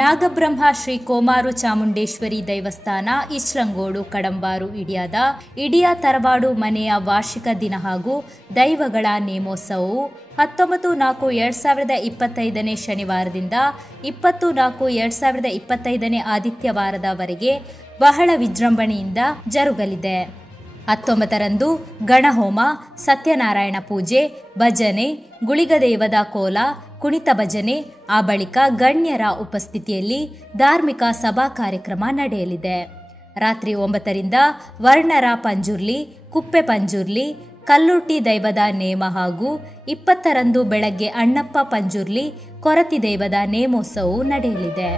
ನಾಗಬ್ರಹ್ಮ ಶ್ರೀ ಕೋಮಾರು ಚಾಮುಂಡೇಶ್ವರಿ ದೈವಸ್ಥಾನ ಇಸ್ಲಂಗೋಡು ಕಡಂಬಾರು ಇಡಿಯ ತರವಾಡು ಮನೆಯ ವಾರ್ಷಿಕ ದಿನ ಹಾಗೂ ದೈವಗಳ ನೇಮೋತ್ಸವವು 19/4/2025 ಶನಿವಾರದಿಂದ 20/4/2025 ಆದಿತ್ಯವಾರದವರೆಗೆ ಬಹಳ ವಿಜೃಂಭಣೆಯಿಂದ ಜರುಗಲಿದೆ. 19ರಂದು ಗಣಹೋಮ, ಸತ್ಯನಾರಾಯಣ ಪೂಜೆ, ಭಜನೆ, ಗುಳಿಗದೇವದ ಕೋಲ, ಕುಣಿತ ಭಜನೆ, ಆ ಬಳಿಕ ಗಣ್ಯರ ಉಪಸ್ಥಿತಿಯಲ್ಲಿ ಧಾರ್ಮಿಕ ಸಭಾ ಕಾರ್ಯಕ್ರಮ ನಡೆಯಲಿದೆ. ರಾತ್ರಿ 9ರಿಂದ ವರ್ಣರ ಪಂಜುರ್ಲಿ, ಕುಪ್ಪೆ ಪಂಜುರ್ಲಿ, ಕಲ್ಲುರ್ಟಿ ದೈವದ ನೇಮ ಹಾಗೂ 20ರಂದು ಬೆಳಗ್ಗೆ ಅಣ್ಣಪ್ಪ ಪಂಜುರ್ಲಿ, ಕೊರತಿ ದೈವದ ನೇಮೋತ್ಸವವು ನಡೆಯಲಿದೆ.